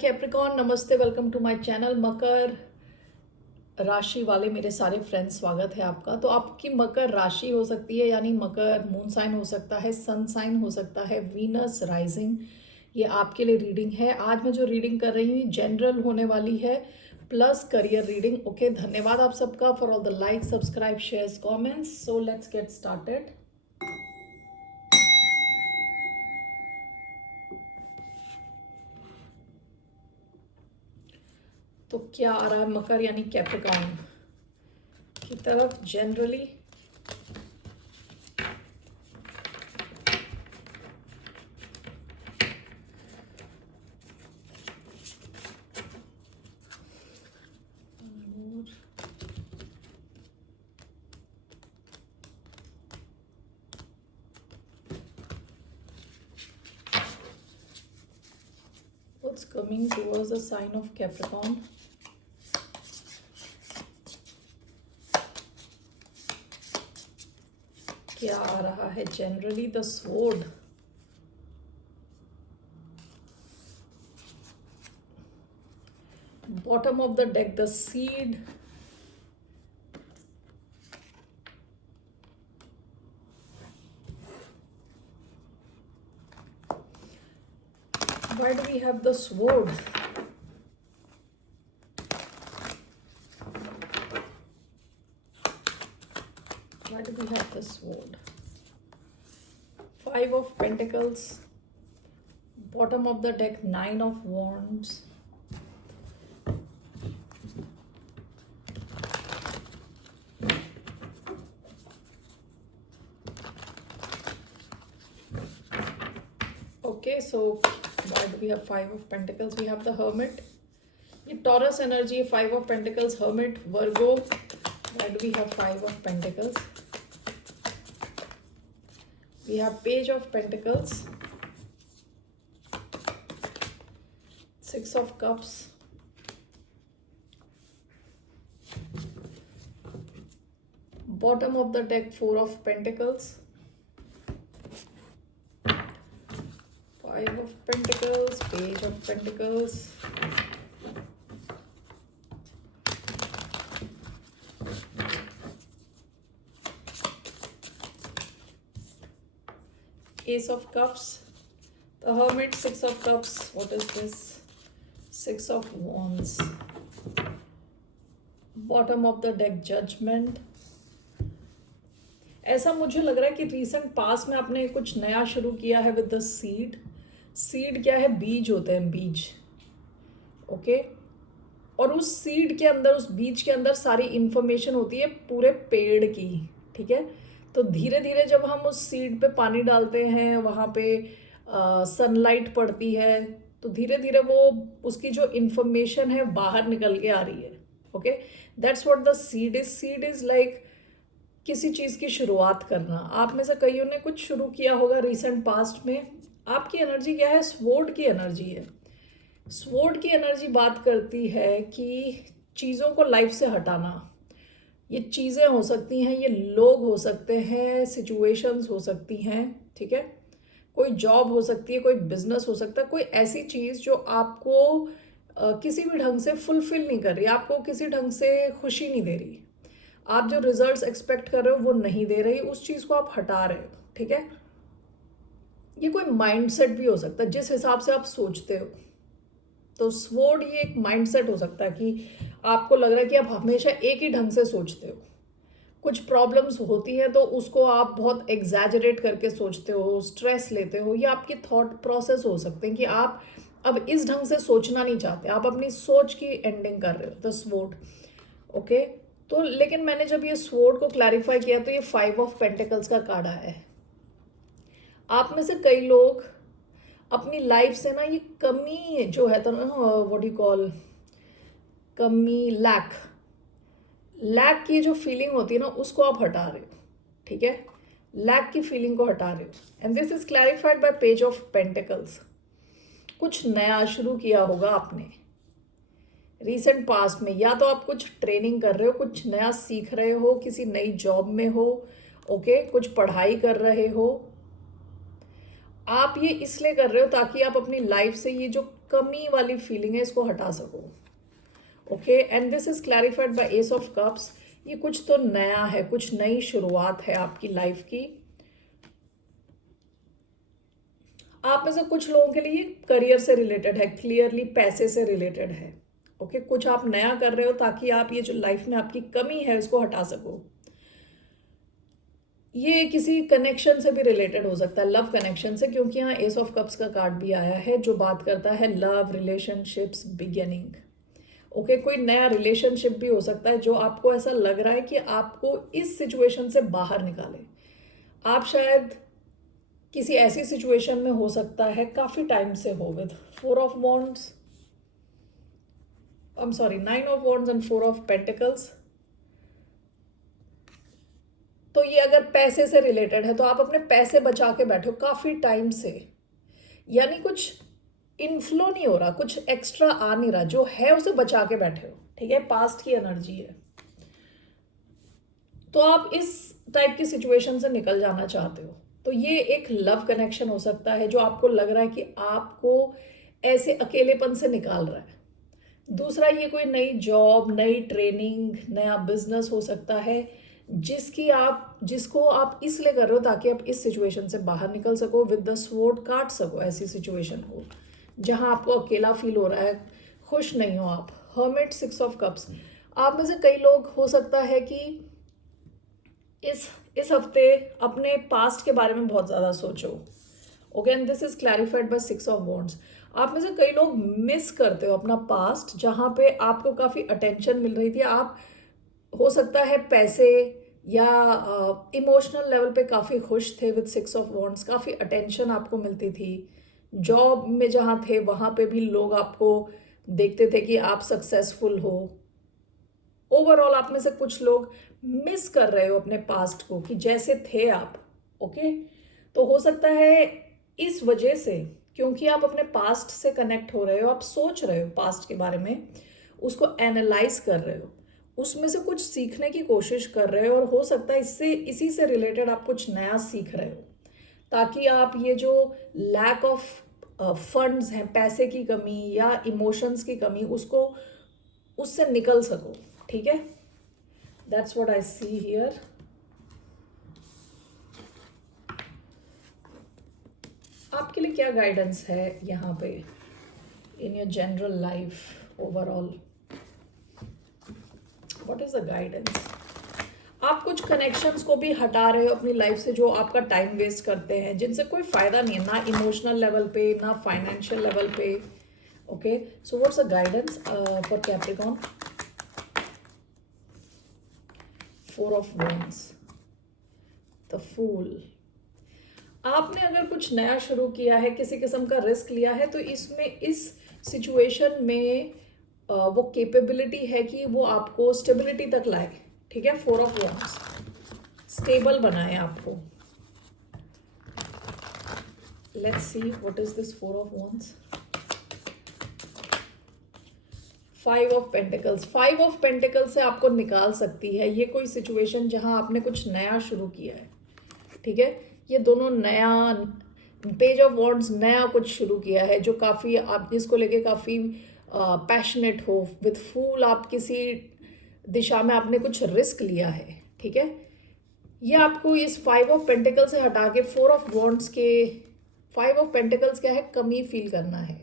Capricorn, नमस्ते, welcome to my channel. मकर राशि वाले मेरे सारे फ्रेंड्स, स्वागत है आपका। तो आपकी मकर राशि हो सकती है, यानी मकर मून साइन हो सकता है, सन साइन हो सकता है, वीनस राइजिंग, ये आपके लिए रीडिंग है। आज मैं जो रीडिंग कर रही हूँ जनरल होने वाली है, प्लस करियर रीडिंग। ओके, धन्यवाद आप सबका for all the like, subscribe, shares, comments. So let's get started. तो क्या आ रहा है मकर यानी कैप्रिकॉर्न की तरफ generally? What's coming towards the sign of Capricorn? क्या आ रहा है generally? The sword, bottom of the deck, the seed, why do we have the sword? Why do we have the sword? Five of Pentacles, bottom of the deck, Nine of Wands, okay, so why do we have Five of Pentacles? We have the Hermit, ये Taurus energy, Five of Pentacles, Hermit, Virgo. Why do we have Five of Pentacles? We have Page of Pentacles, Six of Cups, bottom of the deck, Four of Pentacles, Five of Pentacles, Page of Pentacles, Ace of Cups, the Hermit, Six of Cups. What is this? Six of Wands, bottom of the deck, Judgment. ऐसा मुझे लग रहा है कि recent पास में आपने कुछ नया शुरू किया है विद द सीड। सीड क्या है? बीज होते हैं, बीज। ओके, और उस सीड के अंदर, उस बीज के अंदर सारी इंफॉर्मेशन होती है पूरे पेड़ की। ठीक है, तो धीरे धीरे जब हम उस सीड पे पानी डालते हैं, वहाँ पे सनलाइट पड़ती है, तो धीरे धीरे वो उसकी जो इंफॉर्मेशन है बाहर निकल के आ रही है। Okay, that's what the seed is. Seed is like किसी चीज़ की शुरुआत करना। आप में से कईयों ने कुछ शुरू किया होगा रिसेंट पास्ट में। आपकी एनर्जी क्या है? स्वॉर्ड की एनर्जी है। स्वॉर्ड की एनर्जी बात करती है कि चीज़ों को लाइफ से हटाना। ये चीज़ें हो सकती हैं, ये लोग हो सकते हैं, सिचुएशंस हो सकती हैं। ठीक है, कोई जॉब हो सकती है, कोई बिजनेस हो सकता है, कोई ऐसी चीज़ जो आपको किसी भी ढंग से फुलफिल नहीं कर रही, आपको किसी ढंग से खुशी नहीं दे रही, आप जो रिजल्ट्स एक्सपेक्ट कर रहे हो वो नहीं दे रही, उस चीज़ को आप हटा रहे हो। ठीक है, ये कोई माइंडसेट भी हो सकता है, जिस हिसाब से आप सोचते हो। तो स्वॉर्ड ये एक माइंडसेट हो सकता है कि आपको लग रहा है कि आप हमेशा एक ही ढंग से सोचते हो। कुछ प्रॉब्लम्स होती हैं तो उसको आप बहुत एग्जैजरेट करके सोचते हो, स्ट्रेस लेते हो, या आपकी थॉट प्रोसेस हो सकते हैं कि आप अब इस ढंग से सोचना नहीं चाहते, आप अपनी सोच की एंडिंग कर रहे हो। The sword, okay. तो लेकिन मैंने जब ये स्वॉर्ड को क्लैरिफाई किया तो ये फाइव ऑफ पेंटिकल्स का कार्ड है। आप में से कई लोग अपनी लाइफ से ना ये कमी जो है, तो व्हाट यू कॉल, कमी, लैक की जो फीलिंग होती है ना, उसको आप हटा रहे हो। ठीक है, लैक की फीलिंग को हटा रहे हो। And this is clarified bye page of pentacles. कुछ नया शुरू किया होगा आपने रीसेंट पास्ट में, या तो आप कुछ ट्रेनिंग कर रहे हो, कुछ नया सीख रहे हो, किसी नई जॉब में हो, ओके, कुछ पढ़ाई कर रहे हो। आप ये इसलिए कर रहे हो ताकि आप अपनी लाइफ से ये जो कमी वाली फीलिंग है इसको हटा सको। Okay, and this is clarified by S of cups. ये कुछ तो नया है, कुछ नई शुरुआत है आपकी लाइफ की। आप में से कुछ लोगों के लिए करियर से रिलेटेड है, क्लियरली पैसे से रिलेटेड है। ओके, कुछ आप नया कर रहे हो ताकि आप ये जो लाइफ में आपकी कमी है उसको हटा सको। ये किसी कनेक्शन से भी रिलेटेड हो सकता है, लव कनेक्शन से, क्योंकि यहाँ एस ऑफ कप्स का कार्ड भी आया है जो बात करता है लव, रिलेशनशिप्स, बिगिनिंग। ओके, कोई नया रिलेशनशिप भी हो सकता है जो आपको ऐसा लग रहा है कि आपको इस सिचुएशन से बाहर निकाले। आप शायद किसी ऐसी सिचुएशन में हो सकता है काफ़ी टाइम से हो, with 4 of wands, I am sorry 9 of wands and 4 of pentacles. तो ये अगर पैसे से रिलेटेड है तो आप अपने पैसे बचा के बैठे हो काफ़ी टाइम से, यानी कुछ इनफ्लो नहीं हो रहा, कुछ एक्स्ट्रा आ नहीं रहा, जो है उसे बचा के बैठे हो। ठीक है, पास्ट की एनर्जी है। तो आप इस टाइप की सिचुएशन से निकल जाना चाहते हो। तो ये एक लव कनेक्शन हो सकता है जो आपको लग रहा है कि आपको ऐसे अकेलेपन से निकाल रहा है। दूसरा, ये कोई नई जॉब, नई ट्रेनिंग, नया बिजनेस हो सकता है जिसको आप इसलिए कर रहे हो ताकि आप इस सिचुएशन से बाहर निकल सको, विद द स्वॉर्ड काट सको ऐसी सिचुएशन को जहां आपको अकेला फील हो रहा है, खुश नहीं हो आप। Hermit, 6 of cups. आप में से कई लोग हो सकता है कि इस हफ्ते अपने पास्ट के बारे में बहुत ज़्यादा सोचो। Okay, and this is clarified by 6 of wands. आप में से कई लोग मिस करते हो अपना पास्ट जहाँ पे आपको काफ़ी अटेंशन मिल रही थी। आप हो सकता है पैसे या इमोशनल लेवल पे काफ़ी खुश थे विद 6 ऑफ वॉन्ड्स, काफ़ी अटेंशन आपको मिलती थी। जॉब में जहाँ थे वहाँ पे भी लोग आपको देखते थे कि आप सक्सेसफुल हो। ओवरऑल आप में से कुछ लोग मिस कर रहे हो अपने पास्ट को कि जैसे थे आप। ओके, तो हो सकता है इस वजह से, क्योंकि आप अपने पास्ट से कनेक्ट हो रहे हो, आप सोच रहे हो पास्ट के बारे में, उसको एनालाइज कर रहे हो, उसमें से कुछ सीखने की कोशिश कर रहे हो, और हो सकता है इसी से रिलेटेड आप कुछ नया सीख रहे हो ताकि आप ये जो लैक ऑफ फंड्स हैं, पैसे की कमी या इमोशंस की कमी, उससे निकल सको। ठीक है, that's what I see here. आपके लिए क्या गाइडेंस है यहाँ पे in your general life overall? What is the guidance? आप कुछ कनेक्शंस को भी हटा रहे हो अपनी लाइफ से जो आपका टाइम वेस्ट करते हैं, जिनसे कोई फायदा नहीं है, ना इमोशनल लेवल पे ना फाइनेंशियल लेवल पे। Okay, so what's the guidance for Capricorn? 4 of wands, the fool. आपने अगर कुछ नया शुरू किया है, किसी किस्म का रिस्क लिया है, तो इस सिचुएशन में वो कैपेबिलिटी है कि वो आपको स्टेबिलिटी तक लाए। ठीक है, 4 ऑफ वॉन्ड्स, स्टेबल बनाए आपको। Let's see what is this 4 of wands. 5 of pentacles. 5 of pentacles से आपको निकाल सकती है ये कोई सिचुएशन जहां आपने कुछ नया शुरू किया है। ठीक है, ये दोनों नया, पेज ऑफ वॉन्ड्स नया कुछ शुरू किया है जो काफ़ी आप जिसको लेके काफ़ी पैशनेट हो। विद फूल, आप किसी दिशा में आपने कुछ रिस्क लिया है। ठीक है, ये आपको इस 5 ऑफ पेंटिकल से हटा के 4 ऑफ वॉन्ड्स के 5 ऑफ पेंटिकल्स क्या है, कमी फील करना है,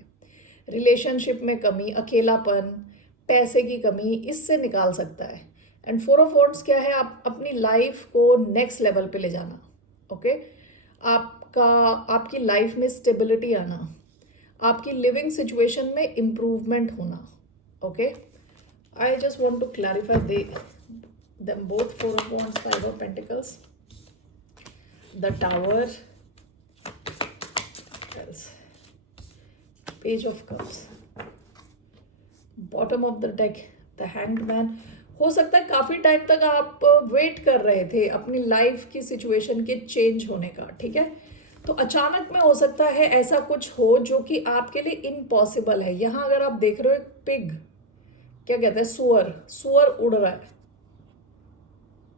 रिलेशनशिप में कमी, अकेलापन, पैसे की कमी, इससे निकाल सकता है। एंड 4 ऑफ वॉन्ड्स क्या है, आप अपनी लाइफ को नेक्स्ट लेवल पे ले जाना। ओके, आपकी लाइफ में स्टेबिलिटी आना, आपकी लिविंग सिचुएशन में इम्प्रूवमेंट होना। Okay, I just want to clarify them both, 4 of wands, 5 of pentacles, the tower, else page of cups, bottom of the deck, the hanged man। हो सकता है काफ़ी टाइम तक आप वेट कर रहे थे अपनी लाइफ की सिचुएशन के चेंज होने का। ठीक है, तो अचानक में हो सकता है ऐसा कुछ हो जो कि आपके लिए इम्पॉसिबल है। यहाँ अगर आप देख रहे हो, एक पिग, क्या कहते हैं, सुअर उड़ रहा है,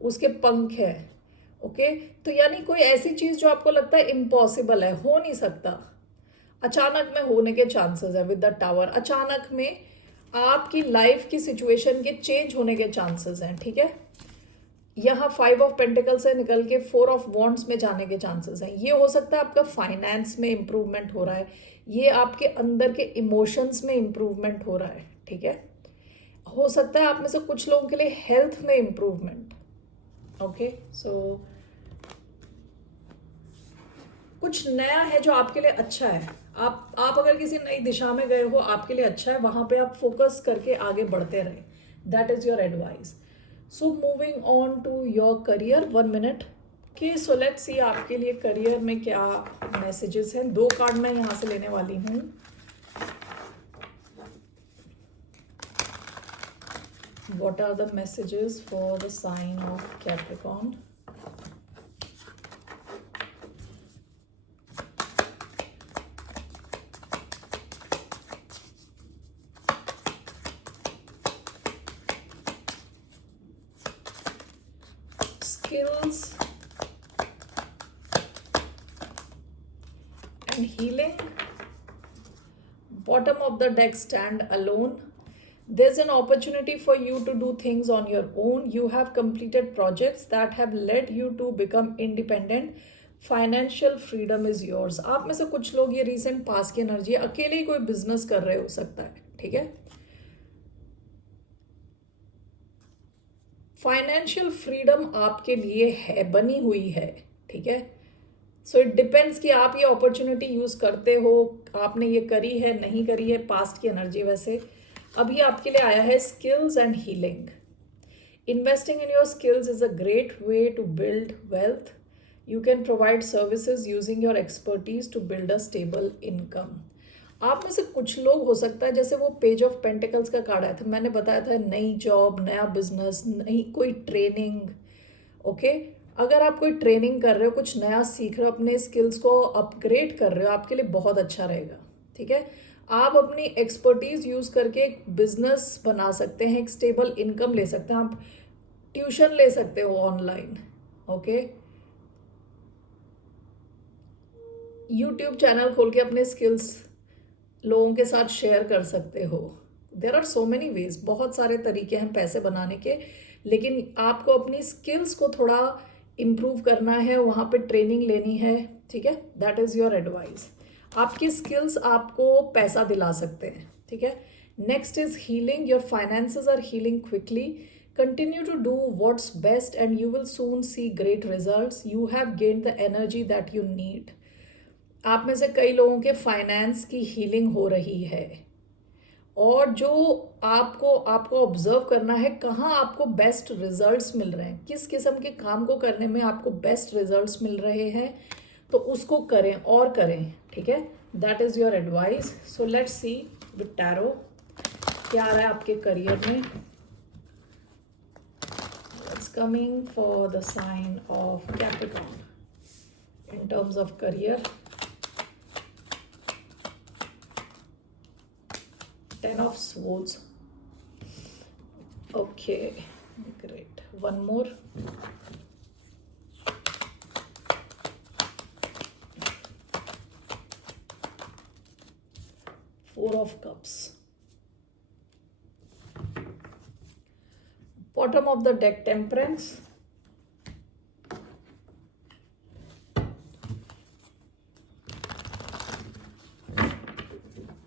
उसके पंख है। ओके, तो यानी कोई ऐसी चीज़ जो आपको लगता है इम्पॉसिबल है, हो नहीं सकता, अचानक में होने के चांसेस है विद द टावर। अचानक में आपकी लाइफ की सिचुएशन के चेंज होने के चांसेस हैं, ठीक है। यहाँ 5 ऑफ पेंटिकल से निकल के 4 ऑफ वॉन्ड्स में जाने के चांसेस हैं। ये हो सकता है आपका फाइनेंस में इम्प्रूवमेंट हो रहा है, ये आपके अंदर के इमोशंस में इम्प्रूवमेंट हो रहा है, ठीक है। हो सकता है आप में से कुछ लोगों के लिए हेल्थ में इम्प्रूवमेंट। ओके, सो कुछ नया है जो आपके लिए अच्छा है। आप अगर किसी नई दिशा में गए हो, आपके लिए अच्छा है, वहां पे आप फोकस करके आगे बढ़ते रहे। That is your advice. So moving on to your career, 1 minute. Okay, so let's see आपके लिए करियर में क्या मैसेजेस हैं। 2 कार्ड मैं यहाँ से लेने वाली हूँ। What are the messages for the sign of Capricorn? Skills and healing. Bottom of the deck, stand alone. There's an opportunity for you to do things on your own. You have completed projects that have led you to become independent. Financial freedom is yours. आप में से कुछ लोग, ये recent past की energy है, अकेले ही कोई बिजनेस कर रहे हो सकता है, ठीक है। फाइनेंशियल फ्रीडम आपके लिए है, बनी हुई है, ठीक है। सो इट डिपेंड्स कि आप ये अपॉर्चुनिटी यूज करते हो, आपने ये करी है नहीं करी है। पास्ट की एनर्जी वैसे अभी आपके लिए आया है skills and healing. Investing in your skills is a great way to build wealth. You can provide services using your expertise to build a stable income. आप में से कुछ लोग हो सकता है, जैसे वो पेज ऑफ पेंटिकल्स का कार्ड आया था, मैंने बताया था नई जॉब, नया बिजनेस, नई कोई ट्रेनिंग। ओके, अगर आप कोई ट्रेनिंग कर रहे हो, कुछ नया सीख रहे हो, अपने स्किल्स को अपग्रेड कर रहे हो, आपके लिए बहुत अच्छा रहेगा, ठीक है। आप अपनी एक्सपर्टीज यूज करके एक बिजनेस बना सकते हैं, एक स्टेबल इनकम ले सकते हैं, आप ट्यूशन ले सकते हो ऑनलाइन, ओके। यूट्यूब चैनल खोल के अपने स्किल्स लोगों के साथ शेयर कर सकते हो। There are so many ways, बहुत सारे तरीके हैं पैसे बनाने के, लेकिन आपको अपनी स्किल्स को थोड़ा इम्प्रूव करना है, वहाँ पे ट्रेनिंग लेनी है, ठीक है। That is your advice. आपकी स्किल्स आपको पैसा दिला सकते हैं, ठीक है। Next is healing. Your finances are healing quickly. Continue to do what's best and you will soon see great results. You have gained the energy that you need. आप में से कई लोगों के फाइनेंस की हीलिंग हो रही है, और जो आपको ऑब्जर्व करना है कहाँ आपको बेस्ट रिजल्ट्स मिल रहे हैं, किस किस्म के काम को करने में आपको बेस्ट रिजल्ट्स मिल रहे हैं, तो उसको करें और करें, ठीक है। That is your advice. So let's see with tarot क्या आ रहा है आपके करियर में. It's coming for the sign of Capricorn in terms of career. 10 of swords. Okay, great. One more. Four of cups. Bottom of the deck, temperance.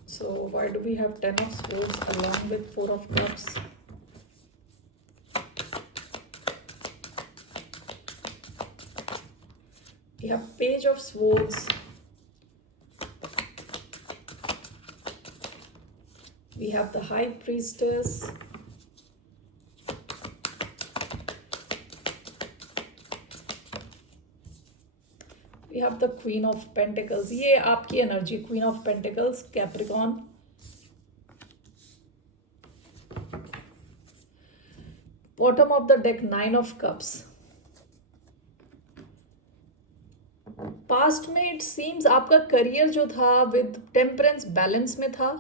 So why do we have 10 of swords along with 4 of cups? We have page of swords. We have the high priestess. We have the Queen of Pentacles. ये आपकी energy, Queen of Pentacles, Capricorn. Bottom of the deck, 9 of Cups. Past में it seems आपका career जो था with temperance balance में था,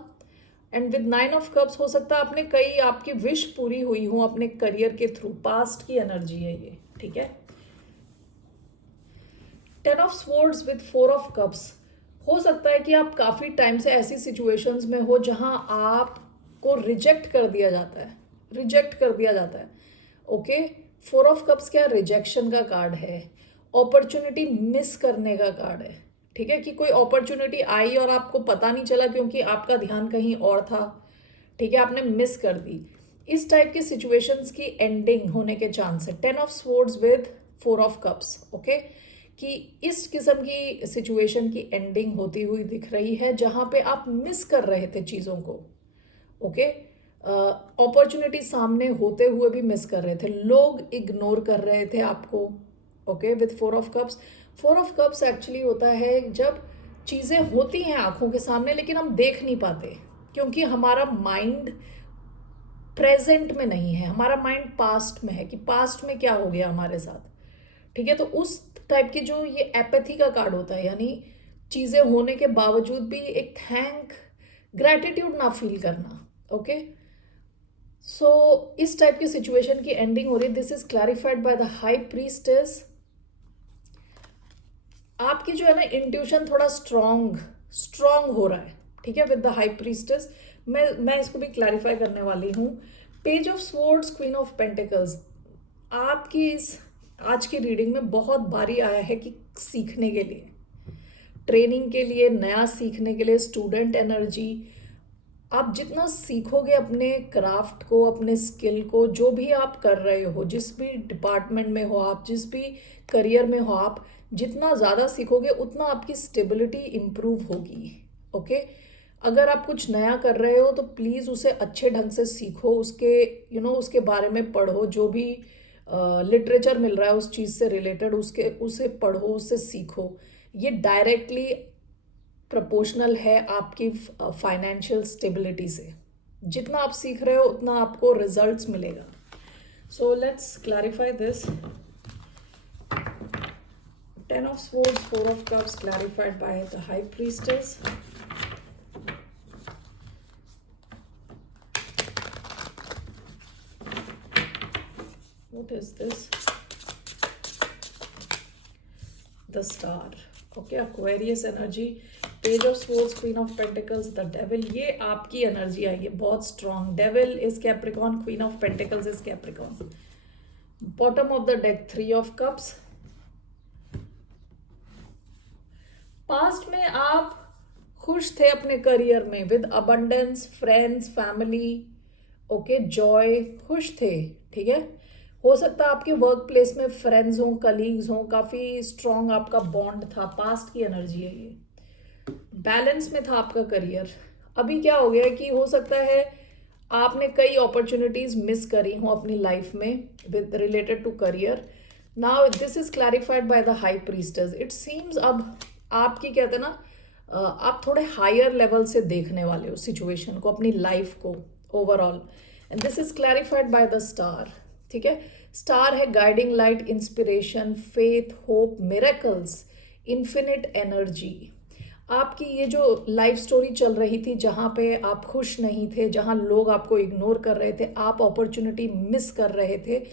and with 9 of cups हो सकता है आपने कई आपकी विश पूरी हुई हो अपने करियर के थ्रू. पास्ट की एनर्जी है ये, ठीक है. 10 of swords with 4 of cups. हो सकता है कि आप काफ़ी टाइम से ऐसी सिचुएशंस में हो जहां आपको रिजेक्ट कर दिया जाता है, रिजेक्ट कर दिया जाता है। ओके, 4 ऑफ कप्स क्या, रिजेक्शन का कार्ड है, अपॉर्चुनिटी मिस करने का कार्ड है। ठीक है, कि कोई अपॉर्चुनिटी आई और आपको पता नहीं चला क्योंकि आपका ध्यान कहीं और था। ठीक है, आपने मिस कर दी। इस टाइप की सिचुएशंस की एंडिंग होने के चांस है। 10 of swords with 4 of cups. Okay, कि इस किस्म की सिचुएशन की एंडिंग होती हुई दिख रही है जहां पे आप मिस कर रहे थे चीज़ों को। ओके, अपॉर्चुनिटी सामने होते हुए भी मिस कर रहे थे, लोग इग्नोर कर रहे थे आपको। Okay, with 4 of cups. 4 of cups actually होता है जब चीज़ें होती हैं आंखों के सामने लेकिन हम देख नहीं पाते क्योंकि हमारा माइंड प्रेजेंट में नहीं है, हमारा माइंड पास्ट में है कि पास्ट में क्या हो गया हमारे साथ। ठीक है, तो उस टाइप की जो ये एपैथी का कार्ड होता है, यानी चीज़ें होने के बावजूद भी एक ग्रैटिट्यूड ना फील करना। ओके, सो इस टाइप की सिचुएशन की एंडिंग हो रही है। This is clarified by the high priestess. आपकी जो है ना इंट्यूशन थोड़ा स्ट्रॉन्ग हो रहा है। ठीक है, विद द हाई प्रीस्टेस। मैं इसको भी क्लैरिफाई करने वाली हूँ। Page of swords, queen of pentacles, आपकी इस आज की रीडिंग में बहुत बारी आया है कि सीखने के लिए, ट्रेनिंग के लिए, नया सीखने के लिए, स्टूडेंट एनर्जी। आप जितना सीखोगे अपने क्राफ्ट को, अपने स्किल को, जो भी आप कर रहे हो, जिस भी डिपार्टमेंट में हो आप, जिस भी करियर में हो आप, जितना ज़्यादा सीखोगे उतना आपकी स्टेबिलिटी इम्प्रूव होगी। ओके, अगर आप कुछ नया कर रहे हो तो प्लीज़ उसे अच्छे ढंग से सीखो, उसके उसके बारे में पढ़ो, जो भी लिटरेचर मिल रहा है उस चीज़ से रिलेटेड उसे पढ़ो, उससे सीखो। ये डायरेक्टली प्रोपोर्शनल है आपकी फाइनेंशियल स्टेबिलिटी से। जितना आप सीख रहे हो उतना आपको रिजल्ट्स मिलेगा। So let's clarify this. 10 of swords, 4 of cups, clarified by the high priestess. What is this? The star. Okay, Aquarius energy. Page of swords, Queen of Pentacles, the devil. ये आपकी एनर्जी आई है बहुत strong. Devil is Capricorn, queen of pentacles is Capricorn. Bottom of the deck 3 of cups. Past में आप खुश थे अपने career में, with abundance, friends, family, okay, Joy, खुश थे। ठीक है, हो सकता है आपके वर्क प्लेस में फ्रेंड्स हों, कलीग्स हों, काफ़ी स्ट्रॉन्ग आपका बॉन्ड था। पास्ट की एनर्जी है ये। बैलेंस में था आपका करियर। अभी क्या हो गया कि हो सकता है आपने कई अपॉर्चुनिटीज मिस करी हों अपनी लाइफ में with related to career. Now this is clarified by the high priestess. It seems अब आपकी कहते हैं ना, आप थोड़े हायर लेवल से देखने वाले हो सिचुएशन को, अपनी लाइफ को overall. And this is clarified by the star. ठीक है, स्टार है guiding light, inspiration, faith, hope, miracles, infinite energy. आपकी ये जो लाइफ स्टोरी चल रही थी जहाँ पे आप खुश नहीं थे, जहाँ लोग आपको इग्नोर कर रहे थे, आप अपॉर्चुनिटी मिस कर रहे थे,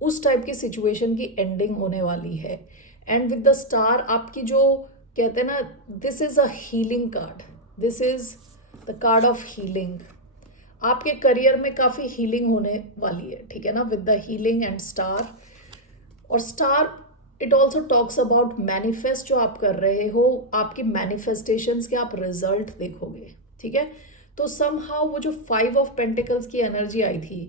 उस टाइप की सिचुएशन की एंडिंग होने वाली है। एंड विद द स्टार आपकी जो कहते हैं ना, this is a healing card, this is the card of healing. आपके करियर में काफ़ी हीलिंग होने वाली है। ठीक है ना, with the healing and star. और star it also talks about manifest, जो आप कर रहे हो, आपकी मैनिफेस्टेशंस के आप रिजल्ट देखोगे। ठीक है, तो समहाउ वो जो 5 of Pentacles की एनर्जी आई थी,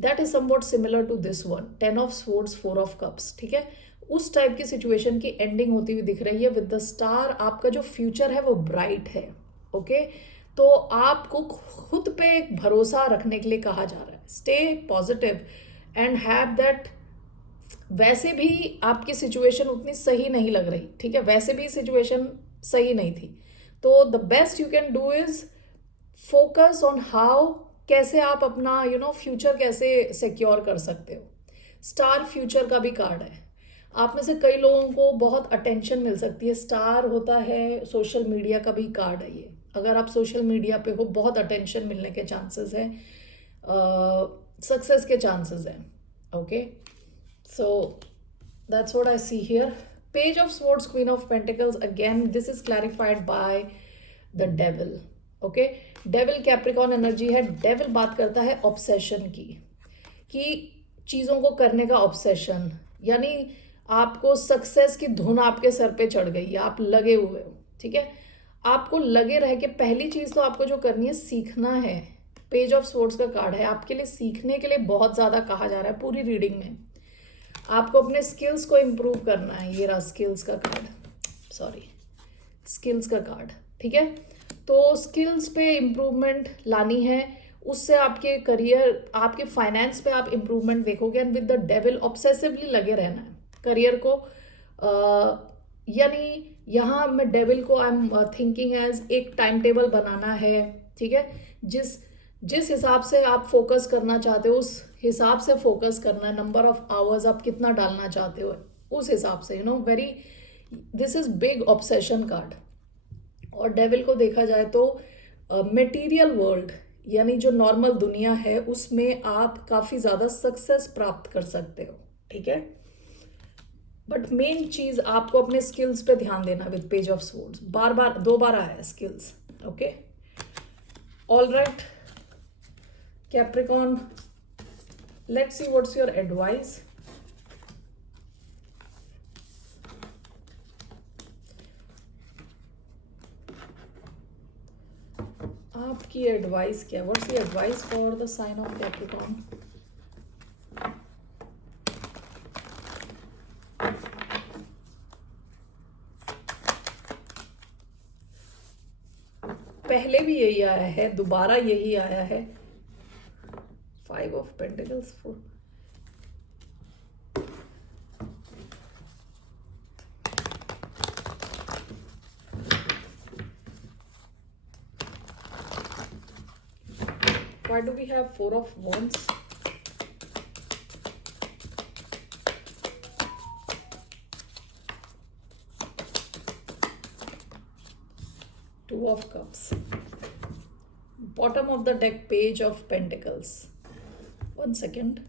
that is somewhat similar to this one, 10 of Swords, 4 of Cups। ठीक है, उस टाइप की सिचुएशन की एंडिंग होती हुई दिख रही है विद द स्टार। आपका जो फ्यूचर है वो ब्राइट है। ओके, तो आपको खुद पे एक भरोसा रखने के लिए कहा जा रहा है। Stay positive and have that. वैसे भी आपकी सिचुएशन उतनी सही नहीं लग रही। ठीक है, वैसे भी सिचुएशन सही नहीं थी, तो the best you can do is focus on how, कैसे आप अपना फ्यूचर कैसे सिक्योर कर सकते हो। स्टार फ्यूचर का भी कार्ड है। आप में से कई लोगों को बहुत अटेंशन मिल सकती है। स्टार होता है सोशल मीडिया का भी कार्ड है ये। अगर आप सोशल मीडिया पे हो, बहुत अटेंशन मिलने के चांसेस हैं, सक्सेस के चांसेस हैं। Okay, so that's what I see here. Page of Swords, Queen of Pentacles, again this is clarified by the Devil. Okay, devil Capricorn energy है. डेविल बात करता है ऑब्सेशन की, कि चीज़ों को करने का ऑब्सेशन, यानी आपको सक्सेस की धुन आपके सर पे चढ़ गई है, आप लगे हुए हो. ठीक है, आपको लगे रह के पहली चीज़ तो आपको जो करनी है सीखना है. पेज ऑफ स्वॉर्ड्स का कार्ड है, आपके लिए सीखने के लिए बहुत ज़्यादा कहा जा रहा है पूरी रीडिंग में. आपको अपने स्किल्स को इम्प्रूव करना है. ये रहा स्किल्स का कार्ड, सॉरी स्किल्स का कार्ड. ठीक है, तो स्किल्स पे इम्प्रूवमेंट लानी है, उससे आपके करियर, आपके फाइनेंस पे आप इम्प्रूवमेंट देखोगे. And with the devil obsessively लगे रहना है करियर को. यानी यहाँ मैं डेविल को आई एम थिंकिंग एज एक टाइम टेबल बनाना है. ठीक है, जिस हिसाब से आप फोकस करना चाहते हो उस हिसाब से फोकस करना है. नंबर ऑफ आवर्स आप कितना डालना चाहते हो उस हिसाब से, you know, very this is big obsession card. और डेविल को देखा जाए तो मटेरियल वर्ल्ड, यानी जो नॉर्मल दुनिया है उसमें आप काफ़ी ज़्यादा सक्सेस प्राप्त कर सकते हो. ठीक है, बट मेन चीज़ आपको अपने स्किल्स पे ध्यान देना. विद पेज ऑफ स्वॉर्ड्स बार बार 2 बार आया है skills. Okay, all right Capricorn, let's see what's your advice. आपकी एडवाइस क्या, what's the advice for the sign of Capricorn. पहले भी यही आया है, दोबारा यही आया है. 5 of pentacles, 4. Why do we have 4 of wands? Two of cups. Bottom of the deck, page of pentacles. 1 second.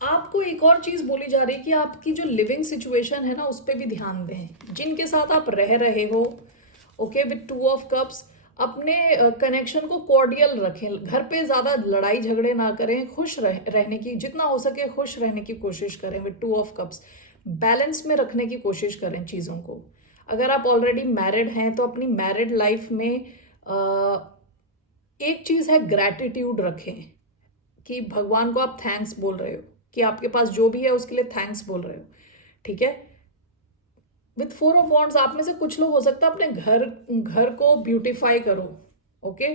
आपको एक और चीज बोली जा रही है कि आपकी जो लिविंग सिचुएशन है ना उस पर भी ध्यान दें. जिनके साथ आप रह रहे हो, ओके, विद 2 ऑफ कप्स, अपने कनेक्शन को कॉर्डियल रखें. घर पे ज़्यादा लड़ाई झगड़े ना करें. खुश रहने की, जितना हो सके खुश रहने की कोशिश करें. विद 2 ऑफ कप्स बैलेंस में रखने की कोशिश करें चीज़ों को. अगर आप ऑलरेडी मैरिड हैं तो अपनी मैरिड लाइफ में एक चीज़ है, ग्रैटिट्यूड रखें कि भगवान को आप थैंक्स बोल रहे हो, कि आपके पास जो भी है उसके लिए थैंक्स बोल रहे हो. ठीक है, विथ 4 ऑफ वॉन्ड्स आप में से कुछ लोग हो सकता है अपने घर को ब्यूटिफाई करो. ओके,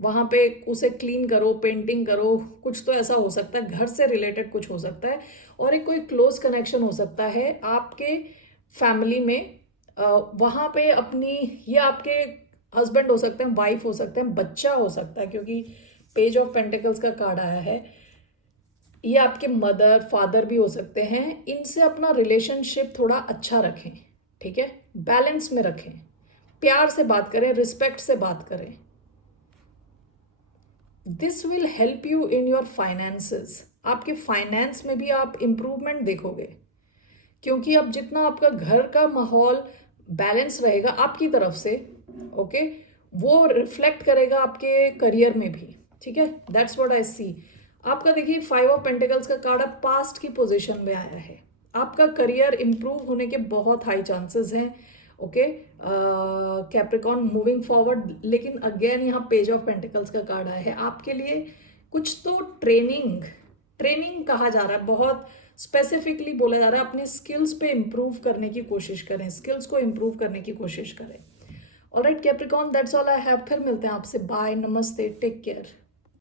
वहाँ पे उसे क्लीन करो, पेंटिंग करो, कुछ तो ऐसा हो सकता है, घर से रिलेटेड कुछ हो सकता है. और एक कोई क्लोज कनेक्शन हो सकता है आपके फैमिली में. वहाँ पे अपनी, ये आपके हस्बैंड हो सकते हैं, वाइफ हो सकते हैं, बच्चा हो सकता है, क्योंकि पेज ऑफ पेंटिकल्स का कार्ड आया है. ये आपके मदर फादर भी हो सकते हैं. इनसे अपना रिलेशनशिप थोड़ा अच्छा रखें. ठीक है, बैलेंस में रखें, प्यार से बात करें, रिस्पेक्ट से बात करें. This will help you in your finances. आपके फाइनेंस में भी आप इम्प्रूवमेंट देखोगे, क्योंकि अब जितना आपका घर का माहौल बैलेंस रहेगा आपकी तरफ से, ओके, वो रिफ्लेक्ट करेगा आपके करियर में भी. ठीक है, दैट्स व्हाट आई सी. आपका देखिए 5 ऑफ पेंटिकल्स का कार्ड अब पास्ट की पोजीशन में आया है. आपका करियर इम्प्रूव होने के बहुत हाई चांसेस हैं. Okay, Capricorn moving forward. लेकिन अगेन यहाँ पेज ऑफ पेंटिकल्स का कार्ड आया है. आपके लिए कुछ तो ट्रेनिंग कहा जा रहा है, बहुत स्पेसिफिकली बोला जा रहा है. अपने स्किल्स पे इम्प्रूव करने की कोशिश करें, स्किल्स को इम्प्रूव करने की कोशिश करें. Alright Capricorn, that's all I have. फिर मिलते हैं आपसे. बाय, नमस्ते, टेक केयर.